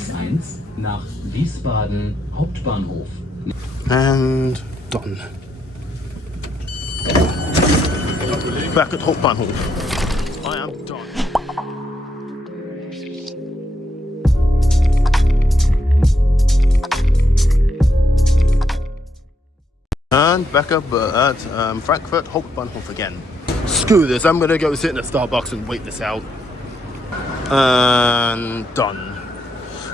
Gleis 1 nach Wiesbaden Hauptbahnhof. And done. Back at Hauptbahnhof. I am done. And back up at Frankfurt Hbf again. Screw this, I'm gonna go sit in a Starbucks and wait this out. And done.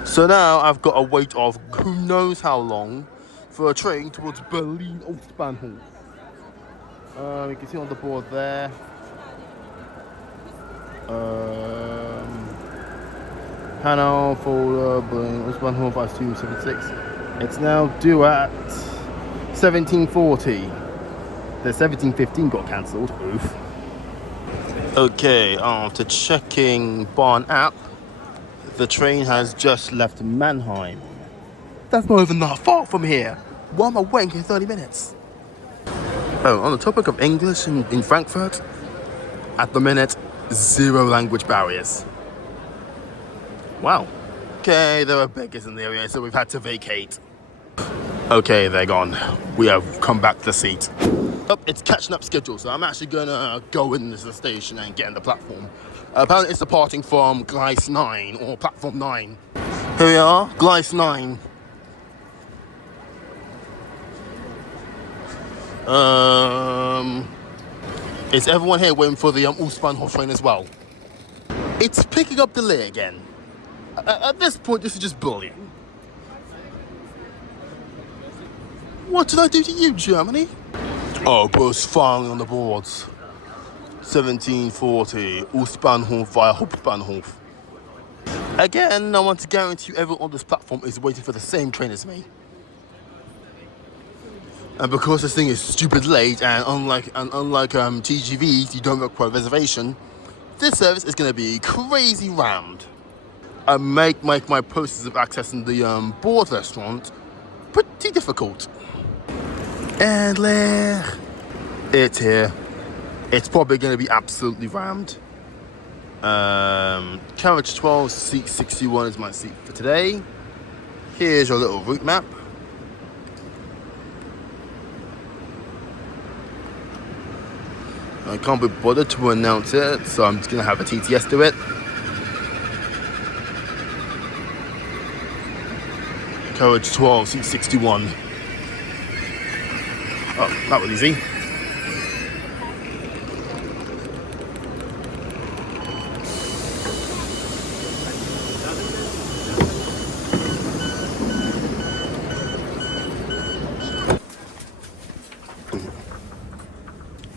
So now I've got a wait of who knows how long for a train towards Berlin Hbf. You can see on the board there. Hanau for Berlin Hbf I276. It's now due at 17:40. The 17:15 got cancelled. Oof. Okay, after checking Bahn app, the train has just left Mannheim. That's not even that far from here. Why am I waiting for 30 minutes? Oh, on the topic of English in Frankfurt, at the minute, 0 language barriers. Wow. Okay, there are beggars in the area, so we've had to vacate. Okay, they're gone. We have come back to the seat. Oh, it's catching up schedule, so I'm actually gonna go into the station and get in the platform. Apparently it's departing from Gleis 9, or platform 9. Here we are, Gleis 9. Is everyone here waiting for the Ostbahnhof train as well? It's picking up delay again. At this point, this is just bullying. What did I do to you, Germany? Oh, bus finally on the boards. 17:40, Ostbahnhof via Hauptbahnhof. Again, I want to guarantee you everyone on this platform is waiting for the same train as me. And because this thing is stupid late, and unlike TGVs, you don't require a reservation, this service is going to be crazy rammed. I make my process of accessing the board restaurant pretty difficult. And it's here. It's probably going to be absolutely rammed. Carriage 12, seat 61 is my seat for today. Here's your little route map. I can't be bothered to announce it, so I'm just going to have a TTS do it. Carriage 12, seat 61. Oh, that was easy.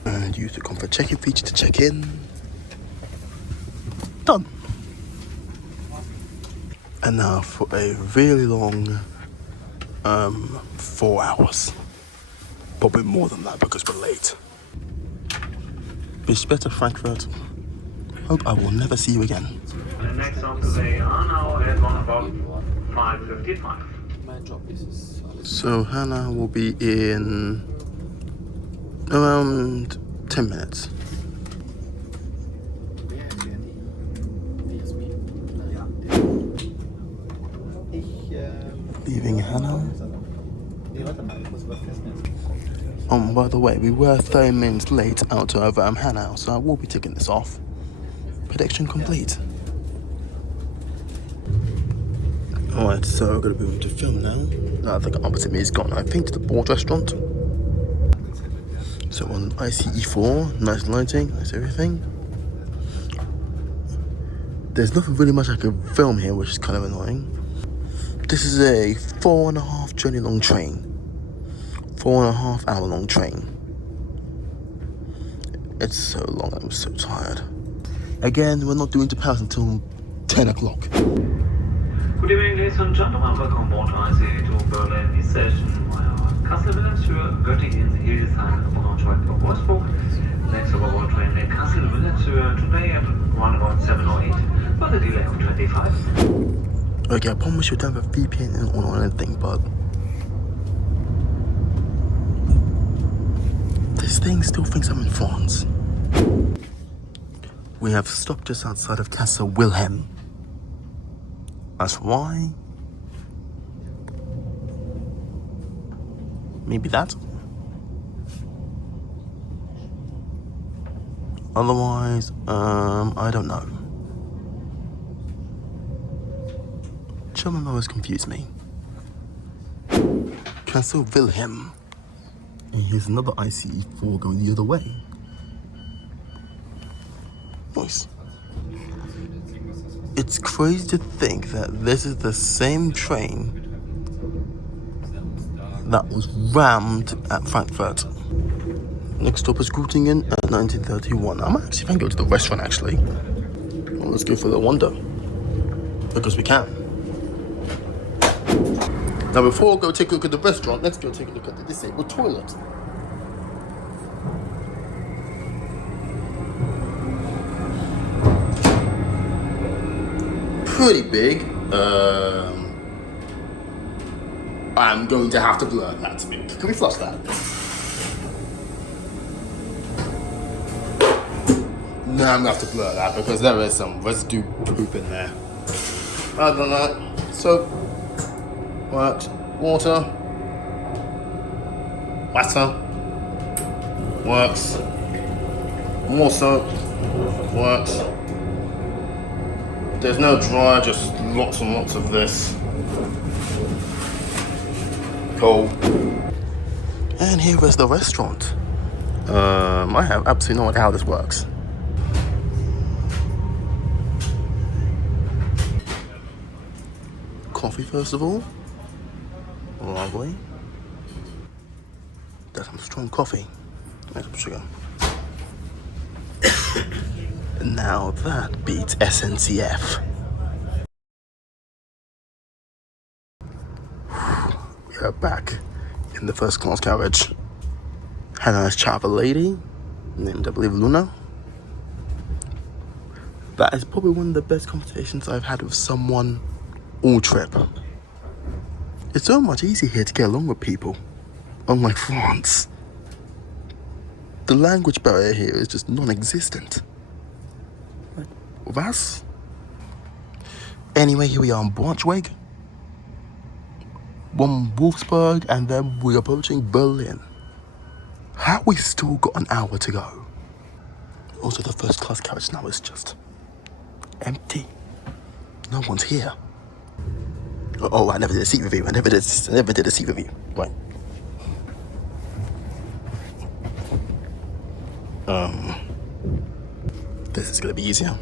And use the comfort check-in feature to check in. Done. And now for a really long 4 hours. Probably more than that because we're late. Bis später, Frankfurt. Hope I will never see you again. The next stop today are now at 5:55. So Hannah will be in around 10 minutes. Leaving Hannah. By the way, we were 30 minutes late out of Hannah, so I will be taking this off. Prediction complete. Alright, so we're going to move to film now. I think opposite me is gone, I think, to the board restaurant. So on ICE4, nice lighting, nice everything. There's nothing really much I can film here, which is kind of annoying. This is a 4.5 journey long train. 4.5 hour long train. It's so long, I'm so tired. Again, we're not doing to Paris until 10 o'clock. Good evening, ladies and gentlemen. Welcome aboard ICE to Berlin Ascension via Kassel Wilhelmshöhe, Göttingen, Hildesheim, Braunschweig, Wolfsburg. Next overboard train at Kassel Wilhelmshöhe today at around about 7:08 with a delay of 25. Okay, I promise you don't have a VPN or anything, but this thing still thinks I'm in France. We have stopped just outside of Kassel Wilhelm. That's why. Maybe that. Otherwise, I don't know. German always confuse me. Castle Wilhelm. And here's another ICE4 going the other way. Nice. It's crazy to think that this is the same train that was rammed at Frankfurt. Next stop is Göttingen at 1931. I'm actually going to go to the restaurant actually. Well, let's go for the wonder. Because we can. Now before I go take a look at the restaurant, let's go take a look at the disabled toilet. Pretty big. I'm going to have to blur that a bit. Can we flush that? No, I'm gonna have to blur that because there is some residue poop in there. Other than that, soap, works, water, works, more soap, works. There's no dryer, just lots and lots of this. Cool. And here is the restaurant. I have absolutely no idea how this works. Coffee first of all. Lovely. That's some strong coffee. Make some sugar. Now that beats SNCF. We are back in the first class carriage. Had a nice chat with a lady named, I believe, Luna. That is probably one of the best conversations I've had with someone all trip. It's so much easier here to get along with people, unlike France. The language barrier here is just non-existent. Like, with us? Anyway, here we are in Braunschweig, one Wolfsburg, and then we're approaching Berlin. How we still got an hour to go? Also, the first class carriage now is just empty. No one's here. Oh, I never did a seat review. I never did a seat review. Right. This is gonna be easier.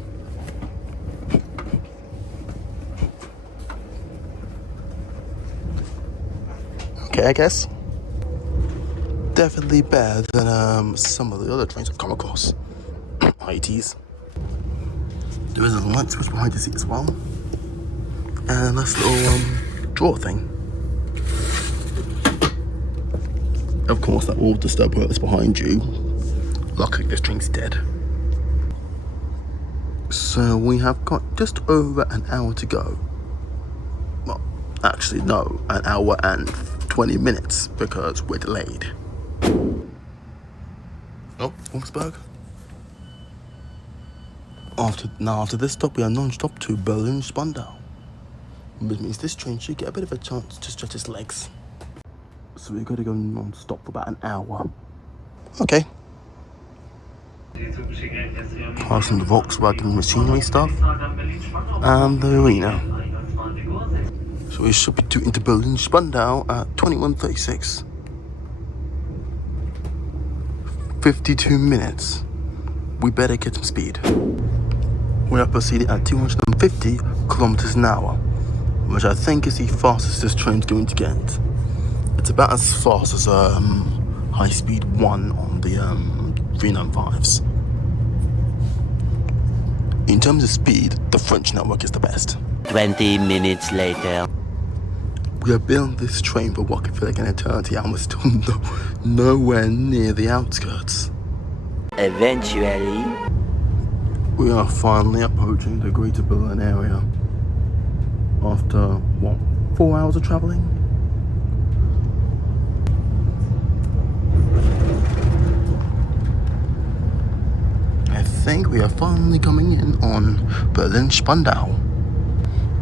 Okay, I guess. Definitely better than some of the other trains I've come across. ITs. There is a light switch behind the seat as well. And a nice little drawer thing. Of course, that will disturb whoever's behind you. Luckily, this train's dead. So we have got just over an hour to go. Well, actually, no, an hour and 20 minutes because we're delayed. Oh, Wolfsburg. After this stop, we are non-stop to Berlin Spandau. Which means this train should get a bit of a chance to stretch its legs. So we've got to go non-stop for about an hour. Okay. Passing the Volkswagen machinery stuff and the arena. So we should be doing to Berlin Spandau at 21:36. 52 minutes. We better get some speed. We are proceeding at 250 kilometers an hour, which I think is the fastest this train's going to get. It's about as fast as high speed 1 on the 395s. In terms of speed, the French network is the best. 20 minutes later. We are building this train for what could feel like an eternity, and we're still nowhere near the outskirts. Eventually, we are finally approaching the Greater Berlin area. After, what, 4 hours of travelling? I think we are finally coming in on Berlin Spandau.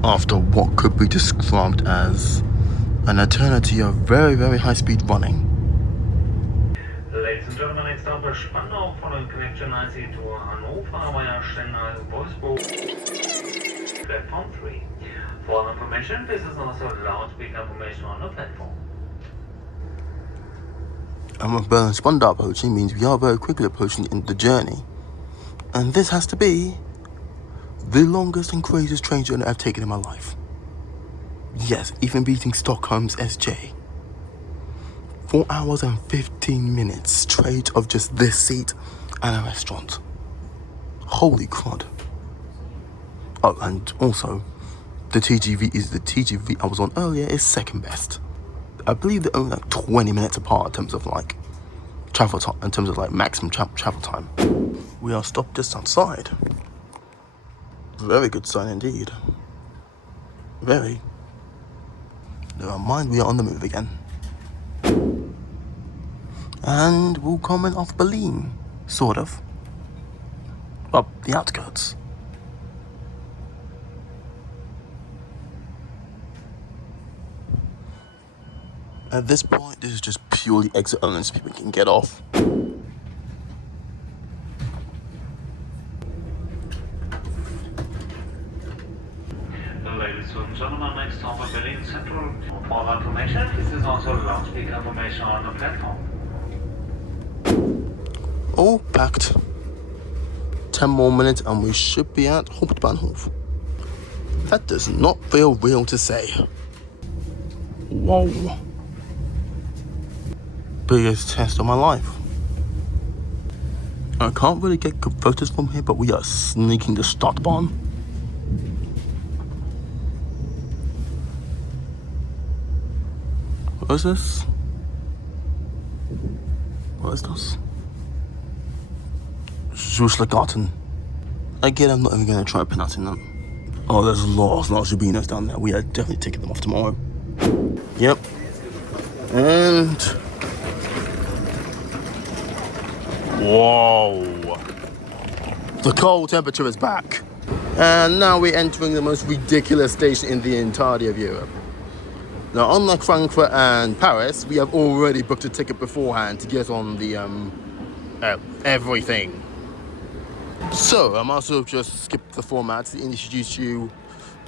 after what could be described as an eternity of very, very high speed running. Ladies and gentlemen, next stop is Spandau following connection IC to Hannover via Chennai, Wolfsburg, platform 3. For information, this is also loudspeaker information on the platform. And with Berlin Spandau approaching means we are very quickly approaching the end of the journey. And this has to be the longest and craziest train journey I've taken in my life. Yes, even beating Stockholm's SJ. 4 hours and 15 minutes straight of just this seat and a restaurant. Holy crud. Oh, and also, the TGV I was on earlier is second best. I believe they're only like 20 minutes apart in terms of like travel time, in terms of like maximum travel time. We are stopped just outside. Very good sign indeed. Very. Never mind, we are on the move again. And we'll come in off Berlin, sort of. Well, the outskirts. At this point, this is just purely exit only so people can get off. Ladies and gentlemen, next stop is Berlin Central. For information, this is also loudspeaker information on the platform. All packed. 10 more minutes and we should be at Hauptbahnhof. That does not feel real to say. Whoa. Biggest test of my life. I can't really get good photos from here, but we are sneaking the Startbahn. What is this? What is this? Schuslergarten. Again, I'm not even going to try pronouncing them. Oh, there's lots of Rubinos down there. We are definitely taking them off tomorrow. Yep. And... whoa. The cold temperature is back. And now we're entering the most ridiculous station in the entirety of Europe. Now, unlike Frankfurt and Paris, we have already booked a ticket beforehand to get on the, everything. So, I might as well just skip the format to introduce you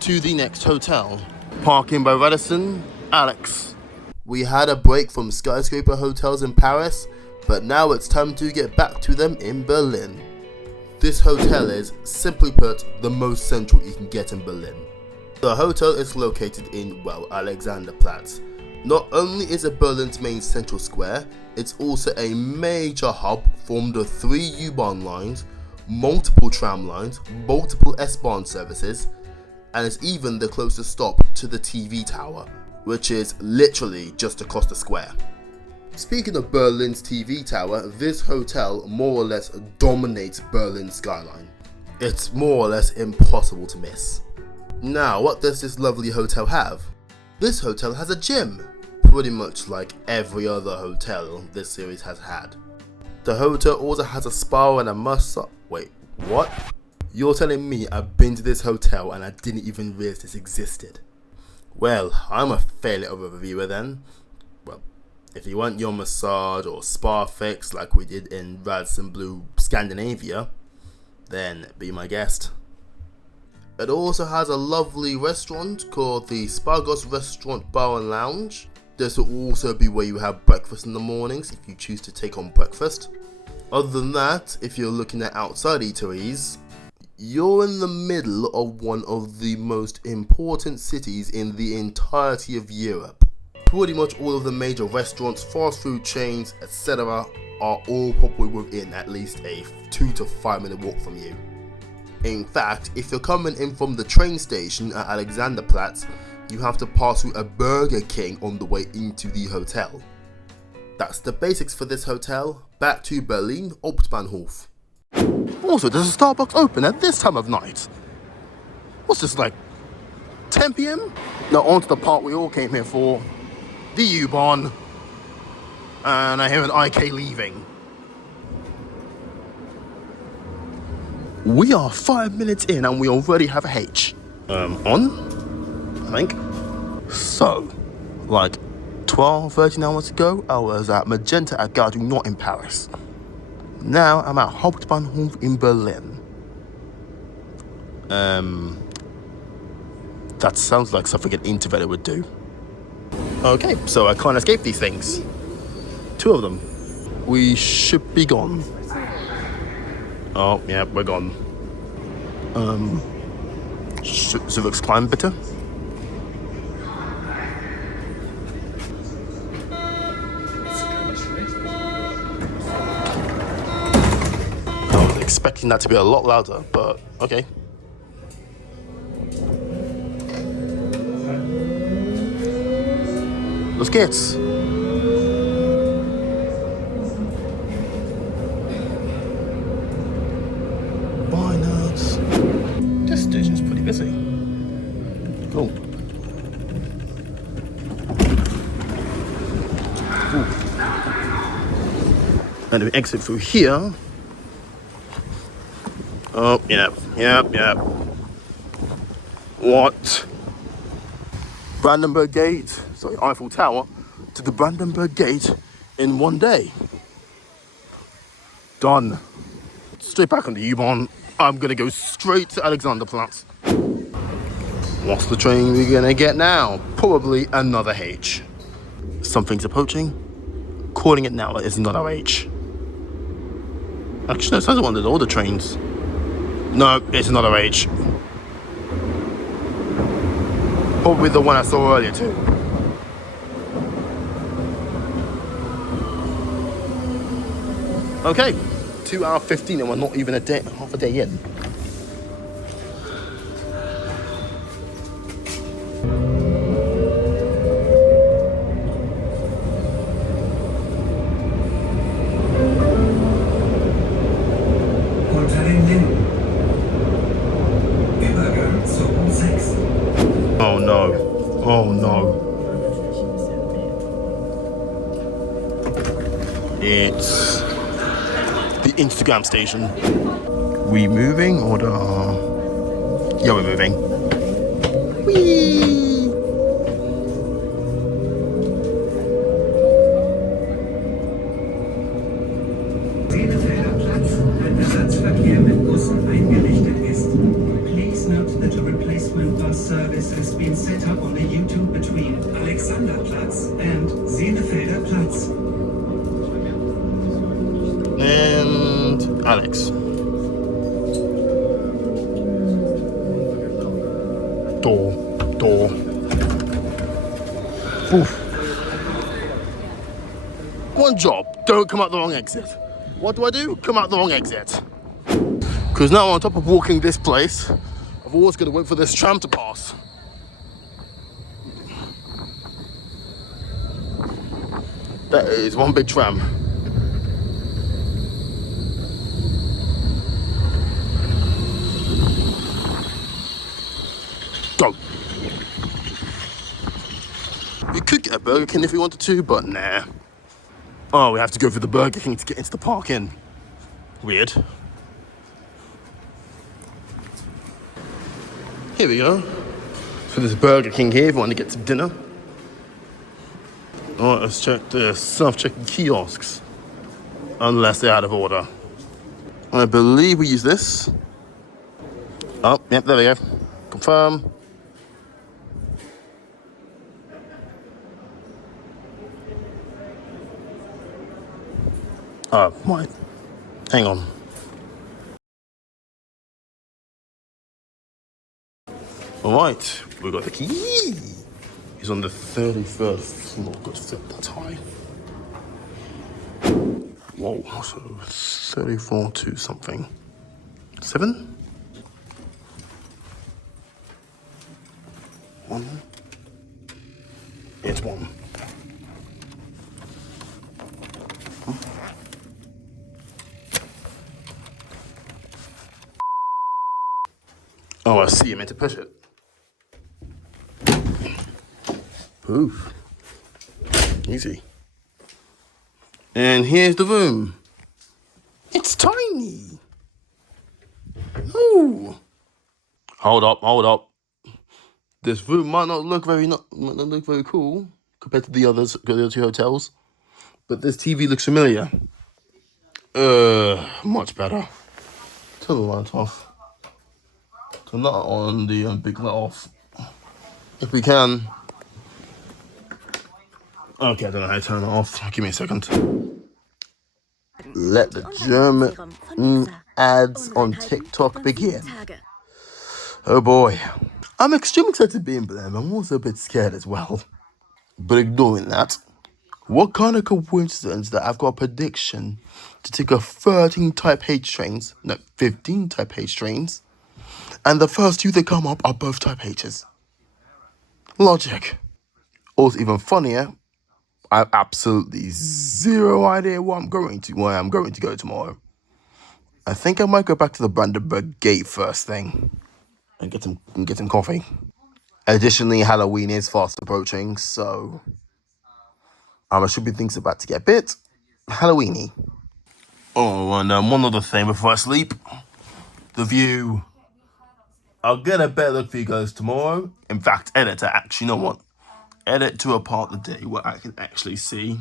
to the next hotel. Parking by Radisson, Alex. We had a break from skyscraper hotels in Paris, but now it's time to get back to them in Berlin. This hotel is, simply put, the most central you can get in Berlin. The hotel is located in, well, Alexanderplatz. Not only is it Berlin's main central square, it's also a major hub formed of 3 U-Bahn lines, multiple tram lines, multiple S-Bahn services, and it's even the closest stop to the TV tower, which is literally just across the square. Speaking of Berlin's TV tower, this hotel more or less dominates Berlin's skyline. It's more or less impossible to miss. Now, what does this lovely hotel have? This hotel has a gym, pretty much like every other hotel this series has had. The hotel also has a spa and a massage. Wait, what? You're telling me I've been to this hotel and I didn't even realize this existed? Well, I'm a fair little reviewer then. Well, if you want your massage or spa fix like we did in Radisson Blue Scandinavia, then be my guest. It also has a lovely restaurant called the Spargos Restaurant Bar and Lounge. This will also be where you have breakfast in the mornings if you choose to take on breakfast. Other than that, if you're looking at outside eateries, you're in the middle of one of the most important cities in the entirety of Europe. Pretty much all of the major restaurants, fast food chains, etc. are all probably within at least a 2 to 5 minute walk from you. In fact, if you're coming in from the train station at Alexanderplatz, you have to pass through a Burger King on the way into the hotel. That's the basics for this hotel. Back to Berlin Hauptbahnhof. Also, does a Starbucks open at this time of night? What's this, like 10 PM? Now on to the part we all came here for, the U-Bahn. And I hear an IK leaving. We are 5 minutes in and we already have a H. On? I think. So, like 12, 13 hours ago, I was at Magenta at Gare du Nord in Paris. Now I'm at Hauptbahnhof in Berlin. That sounds like something an introverted would do. Okay, so I can't escape these things. 2 of them. We should be gone. Oh, yeah, we're gone. So it looks climb bitter. I was expecting that to be a lot louder, but okay. Los geht's. Why not? This station's pretty busy. Cool. Ooh. And we exit through here. Oh, yep. What? Brandenburg Gate, sorry, Eiffel Tower, to the Brandenburg Gate in 1 day. Done. Straight back on the U-Bahn. I'm gonna go straight to Alexanderplatz. What's the train we're gonna get now? Probably another H. Something's approaching. Calling it now is not our H. Actually, no, it sounds like one of the older trains. No, it's another H. Probably the one I saw earlier too. Okay, 2 hours 15 and we're not even half a day in. Oh no. Oh no. It's the Instagram station. We moving or the... Yeah, we're moving. Whee! Platz, ein Ersatzverkehr mit Bussen eingerichtet ist. Please note that a replacement bus service has been set up on the U2 between Alexanderplatz and Platz. And Alex. Door. Oof. One job, don't come out the wrong exit. What do? Come out the wrong exit. Because now on top of walking this place, I've always got to wait for this tram to pass. That is one big tram. Go. We could get a Burger King if we wanted to, but nah. Oh, we have to go through the Burger King to get into the park-in. Weird. Here we go. So there's Burger King here if you want to get some dinner. Alright, let's check the self-checking kiosks. Unless they're out of order. I believe we use this. Oh, yep, there we go. Confirm. Oh, right. Hang on. Alright, we got the key. He's on the 33rd floor. Got to fit that high. Whoa, so 34 to something. 7? 1. It's 1. Oh, I see. I meant to push it. Poof. Easy. And here's the room. It's tiny. Oh. Hold up. This room might not look very cool compared to the other two hotels, but this TV looks familiar. Much better. Turn the light off. Turn that on, the big light off. If we can. Okay, I don't know how to turn it off. Give me a second. Let the German ads on TikTok begin. Oh boy. I'm extremely excited to be in Berlin. I'm also a bit scared as well. But ignoring that, what kind of coincidence that I've got a prediction to take a 15 type H trains, and the first two that come up are both type H's. Logic. Also, even funnier, I have absolutely zero idea where I'm going to go tomorrow. I think I might go back to the Brandenburg Gate first thing and get some coffee. Additionally, Halloween is fast approaching, so I should be things about to get a bit Halloweeny. Oh, and one other thing before I sleep, the view. I'll get a better look for you guys tomorrow. In fact, edit it. Actually, you know what? Edit to a part of the day where I can actually see.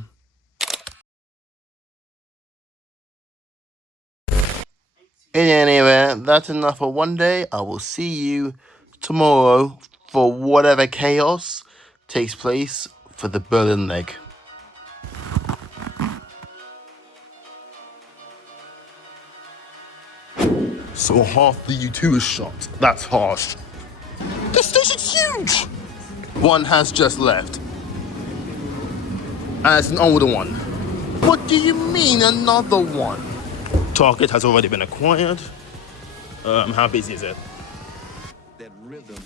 In any event, that's enough for one day. I will see you tomorrow for whatever chaos takes place for the Berlin leg. So half the U2 is shot. That's harsh. The station's huge! One has just left. And it's an older one. What do you mean another one? Target has already been acquired. How busy is it? That rhythm